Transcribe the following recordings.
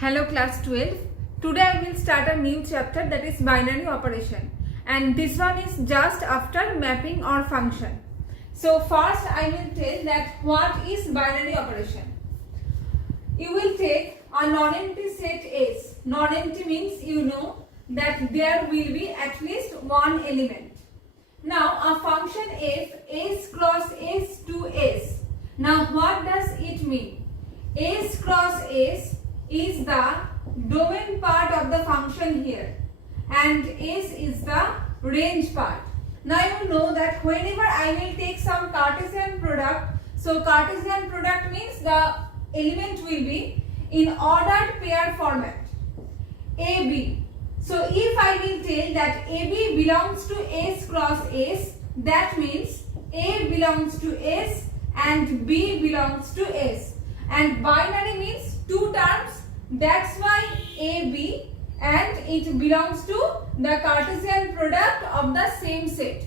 Hello class 12. Today I will start a new chapter, that is binary operation, and this one is just after mapping or function. So first I will tell that what is binary operation. You will take a non-empty set S. Non-empty means you know that there will be at least one element. Now a function f, S cross S to S. Now what does it mean? S cross S is the domain part of the function here and S is the range part. Now you know that whenever I will take some Cartesian product, so Cartesian product means the element will be in ordered pair format AB. So if I will tell that AB belongs to S cross S, that means A belongs to S and B belongs to S. And binary means two terms, that's why AB, and it belongs to the Cartesian product of the same set.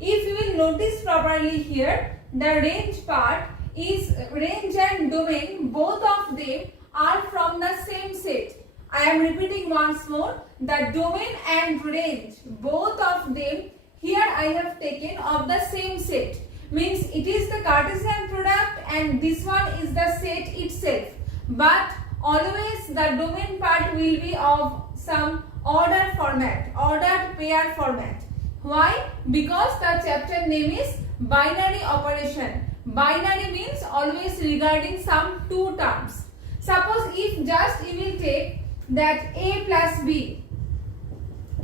If you will notice properly here, the range part is range and domain, both of them are from the same set. I am repeating once more, the domain and range, both of them here I have taken of the same set. Means it is the Cartesian product and this one is the set itself. But always the domain part will be of some order format, ordered pair format. Why? Because the chapter name is binary operation. Binary means always regarding some two terms. Suppose if just you will take that A plus B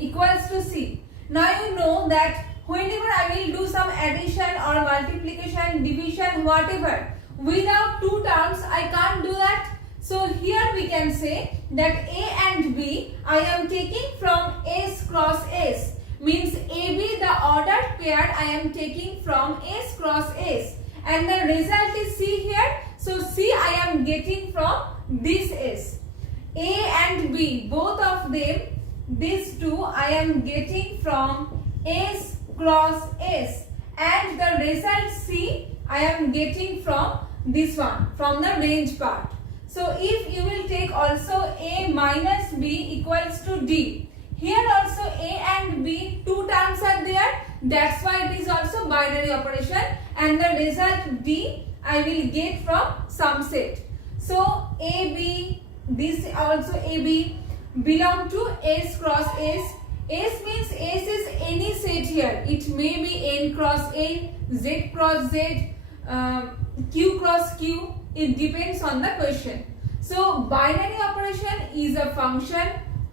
equals to C. Now you know that whenever I will do some addition or multiplication, division, whatever, without two terms I can't do that. So here we can say that A and B I am taking from S cross S. Means AB, the ordered pair, I am taking from S cross S. And the result is C here. So C I am getting from this S. A and B, both of them, these two I am getting from S cross S. And the result C I am getting from this one, from the range part. So if you will take also A minus B equals to D. Here also A and B, two terms are there. That's why it is also binary operation. And the result D I will get from some set. So AB, this also AB belong to S cross S. S means S is any set here. It may be N cross N, Z cross Z, Q cross Q. It depends on the question. So binary operation is a function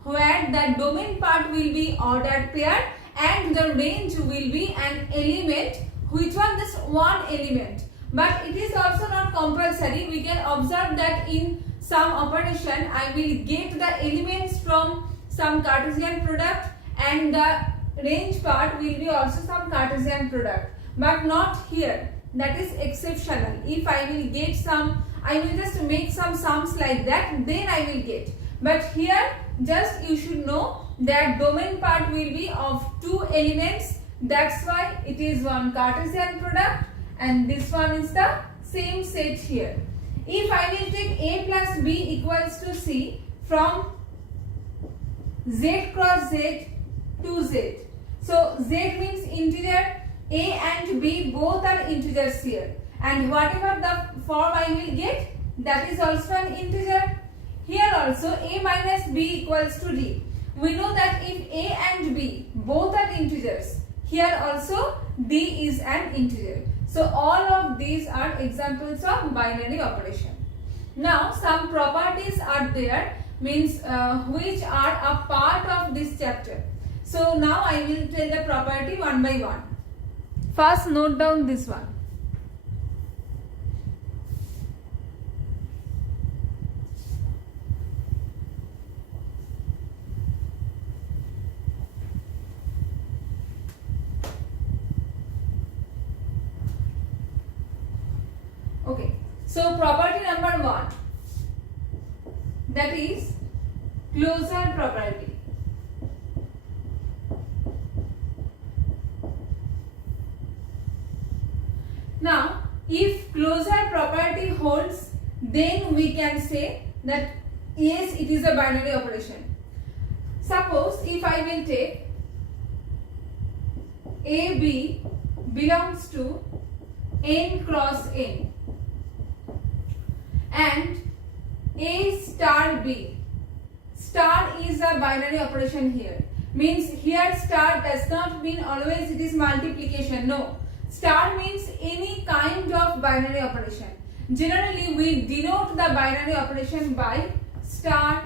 where the domain part will be ordered pair and the range will be an element. Which one? This one element. But it is also not compulsory. We can observe that in some operation I will get the elements from some Cartesian product and the range part will be also some Cartesian product. But not here. That is exceptional. If I will get some, I will just make some sums like that, then I will get. But here just you should know that domain part will be of two elements. That's why it is one Cartesian product and this one is the same set here. If I will take A plus B equals to C from Z cross Z to Z. So Z means integer, A and B both are integers here. And whatever the form I will get, that is also an integer. Here also A minus B equals to D. We know that if A and B both are integers, here also D is an integer. So all of these are examples of binary operation. Now some properties are there, means which are a part of this chapter. So now I will tell the property one by one. First note down this one. Okay, so property number 1, that is closure property. Now, if closure property holds, then we can say that yes, it is a binary operation. Suppose if I will take AB belongs to n cross n and A star B. Star is a binary operation here. Means here star does not mean always it is multiplication. No. Star means any kind of binary operation. Generally we denote the binary operation by star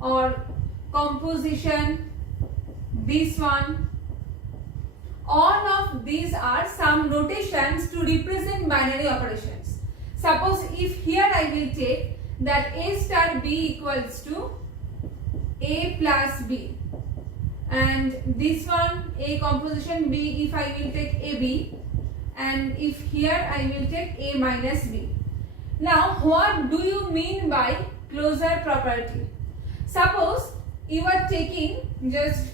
or composition, this one. All of these are some notations to represent binary operations. Suppose if here I will take that A star B equals to A plus B, and this one A composition B, if I will take AB, and if here I will take A minus B. Now what do you mean by closure property? Suppose you are taking just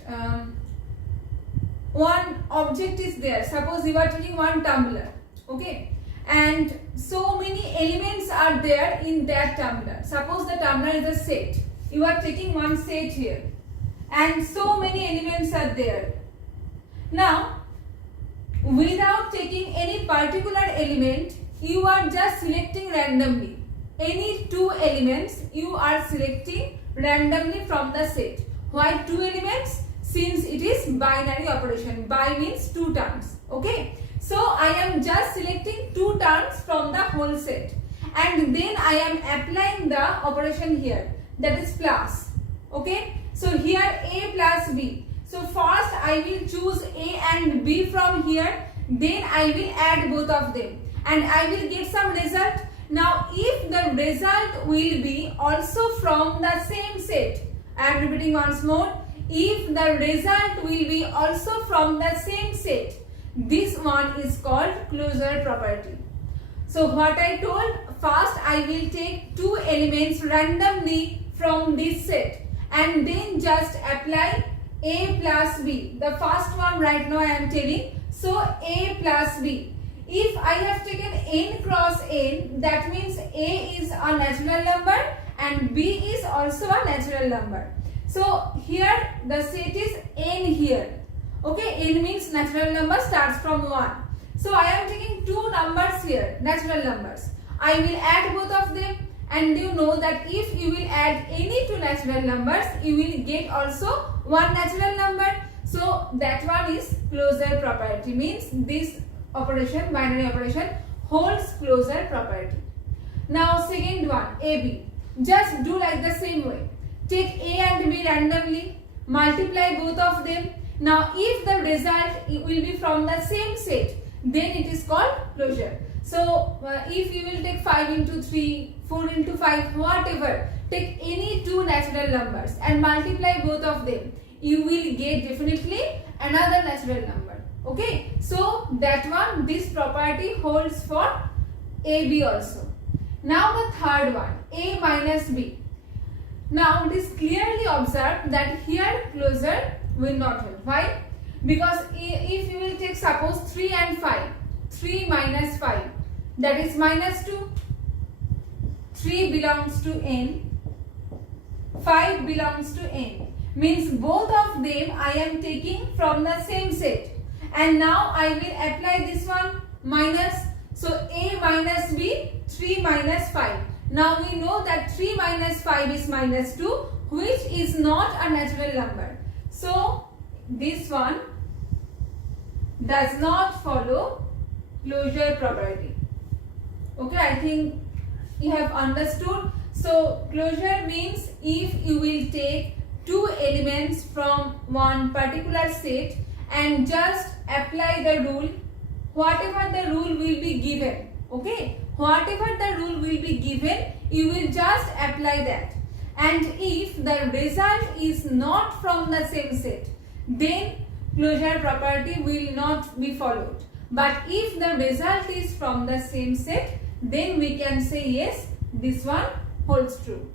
one object is there. Suppose you are taking one tumbler, okay, and so many elements are there in that tumbler. Suppose the tumbler is a set. You are taking one set here and so many elements are there. Now without taking any particular element, you are just selecting randomly. Any two elements you are selecting randomly from the set. Why two elements? Since it is binary operation. Bi means two terms. Okay. So I am just selecting two terms from the whole set. And then I am applying the operation here. That is plus. Okay. So here A plus B. So first I will choose A and B from here. Then I will add both of them. And I will get some result. Now if the result will be also from the same set. I am repeating once more. If the result will be also from the same set, this one is called closure property. So what I told, first I will take two elements randomly from this set and then just apply A plus B. The first one right now I am telling, so A plus B. If I have taken n cross n, that means A is a natural number and B is also a natural number. So here the set is n here. Okay, n means natural number starts from 1. So I am taking two numbers here, natural numbers. I will add both of them, and you know that if you will add any two natural numbers, you will get also one natural number. So that one is closure property, means this operation, binary operation, holds closure property. Now second one, AB. Just do like the same way. Take A and B randomly, multiply both of them. Now if the result will be from the same set, then it is called closure. So if you will take 5 into 3, 4 into 5, whatever, take any two natural numbers and multiply both of them, you will get definitely another natural number. Okay, so that one, this property holds for AB also. Now the third one, A minus B. Now it is clearly observed that here closure will not hold. Why? Because if you will take suppose 3 and 5, 3 minus 5, that is minus 2. 3 belongs to n, 5 belongs to n. Means both of them I am taking from the same set. And now I will apply this one minus. So A minus B, 3 minus 5. Now we know that 3 minus 5 is minus 2, which is not a natural number. So this one does not follow closure property. Okay, I think you have understood. So closure means if you will take two elements from one particular set and just apply the rule, whatever the rule will be given. Okay, whatever the rule will be given, you will just apply that. And if the result is not from the same set, then closure property will not be followed. But if the result is from the same set, then we can say yes, this one holds true.